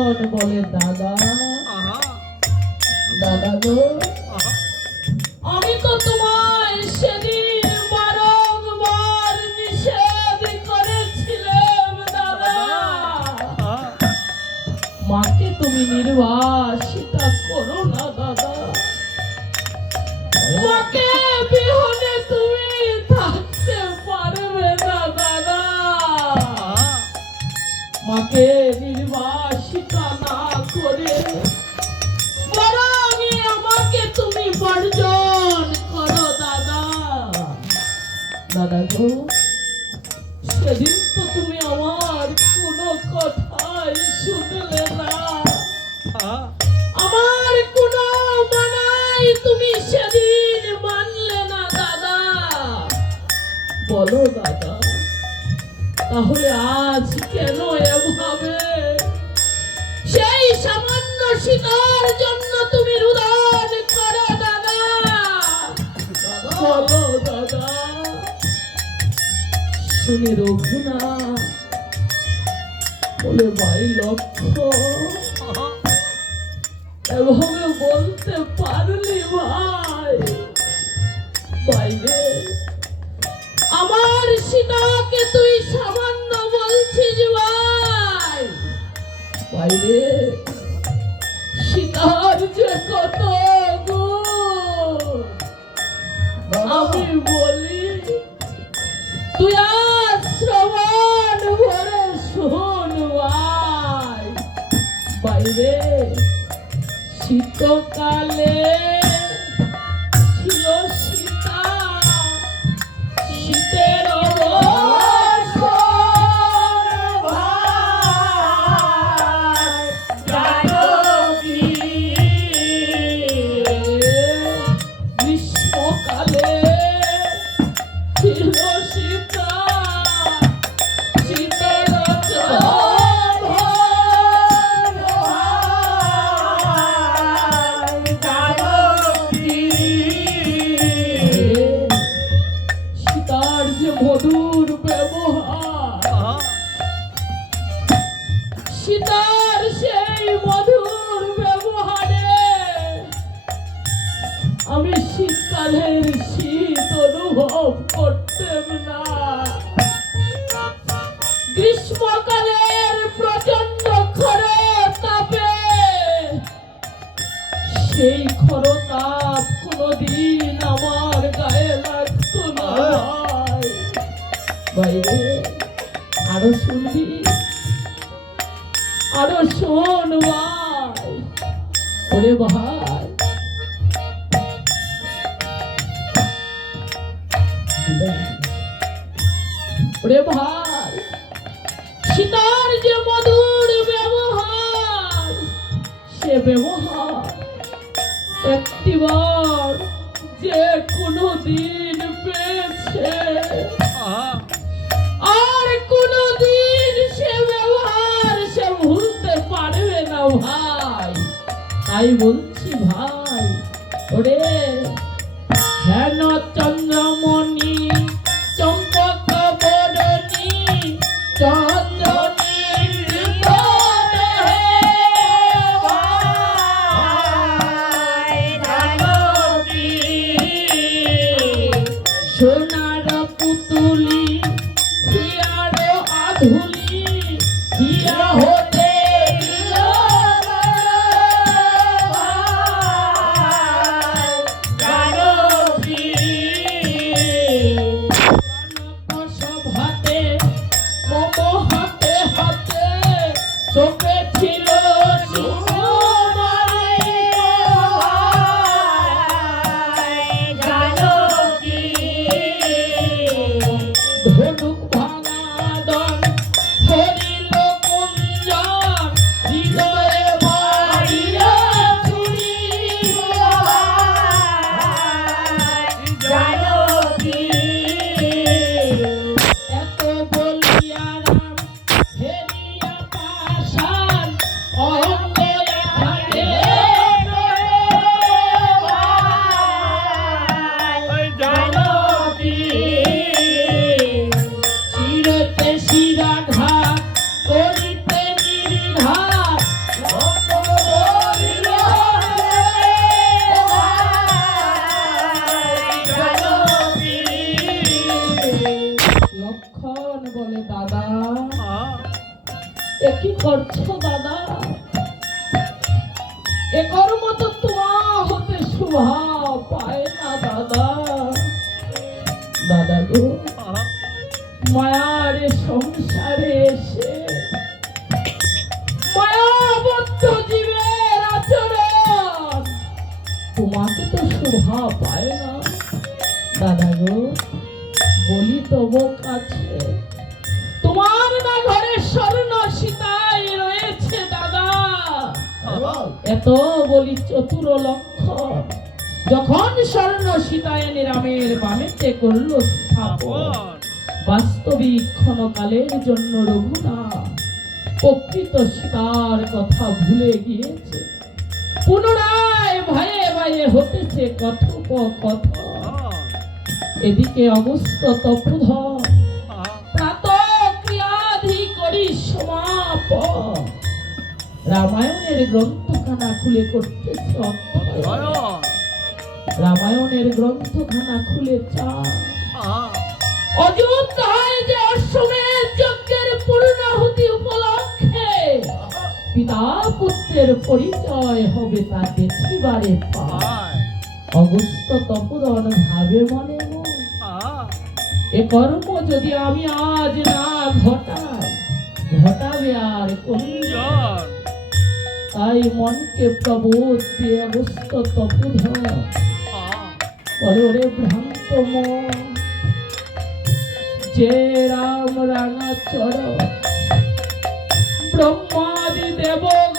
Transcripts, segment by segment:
শুনে বলে দাদা। দাদা গো। আমি তো তোমায় সেদিন বারংবার নিষেধ করেছিলাম দাদা। মাকে তুমি নির্বাসিতা করো না দাদা। মাকে বিহনে তুমি থাকতে পারবে না দাদা। মাকে দাদা গো সেদিন তো তুমি আমার কোনো কথাই শুনলে না। আমার কোনো মানাই তুমি সেদিন মানলে না, দাদা। বলো, দাদা, তাহলে আজ কেন এভাবে সেই সামান্য সীতার জন্য তুমি রুদন করো দাদা, বলো। শুনে রঘুনা বলে, ভাই লক্ষ্য আহা এভাবে বলতে পারলি ভাই। বাইরে আমার সীতাকে তুই সামান্য বলছিস ভাই। বাইরে সীতার যে কত শীতকালে ওরে ভাই সীতার যে মধুর ব্যবহার সে ব্যবহার একটিবার যে কোনো দিন পেয়েছে আর কোনদিন সে ব্যবহার সে ভুলতে পারবে না ভাই। তাই বলছি ভাই ওরে হেন চন্দ্রমণি ধনু তবু কাছে তোমার না ঘরে স্বর্ণ রয়েছে দাদা। এত বলি চতুর যখন স্বর্ণ রামের বামেতে করল স্থাপন, বাস্তবিক ক্ষণকালের জন্য রঘুনাথ প্রকৃত সীতার কথা ভুলে গিয়েছে। পুনরায় ভয়ে ভয়ে হতেছে কথোপকথন। এদিকে অবস্থ তপুধ। রামায়ণের গ্রন্থখানা খুলে। অধ্যয়ন রামায়ণের গ্রন্থখানা খুলে উপলক্ষে পিতা পুত্রের পরিচয় হবে তা দেখিবারে অগস্ত তপোদন ভাবে মনে এ কর্ম যদি আমি আজ না ঘটাই, ঘটাবে আর কোন তাই মনকে প্রবোধ দিয়ে অগস্ত তপোধন আহা বলে ওরে ভ্রান্ত মন, যে রাম রাঙা চর, ব্রহ্মাদি দেবগণ,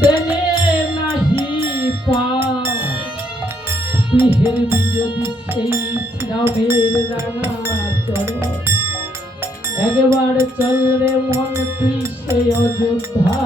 দেনে তুই হেরবি সেই শ্রীরামের রাঙা চর একবার চল রে মন তুই সেই অযোধ্যা।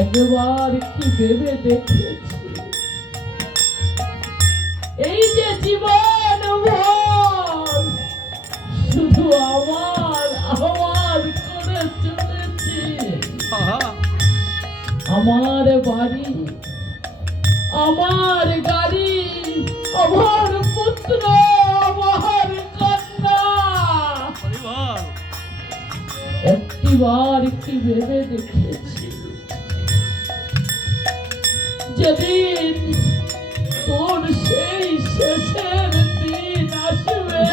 একবার কি ভেবে দেখেছি। এই যে জীবন শুধু আমার আমার করে চলেছি। আমার বাড়ি আমার গাড়ি আমার একটিবার কি ভেবে দেখেছি। যেদিন তোর সেই শেষের দিন আসবে,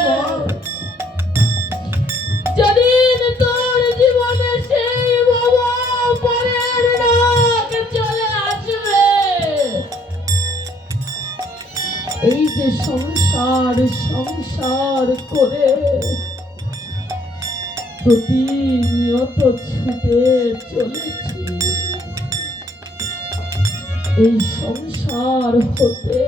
যেদিন তোর জীবনে সেই বাবা পরের ডাক চলে আসবে। এই যে সংসার সংসার করে প্রতিনিয়ত ছুটে চলেছি। এই সংসার হতে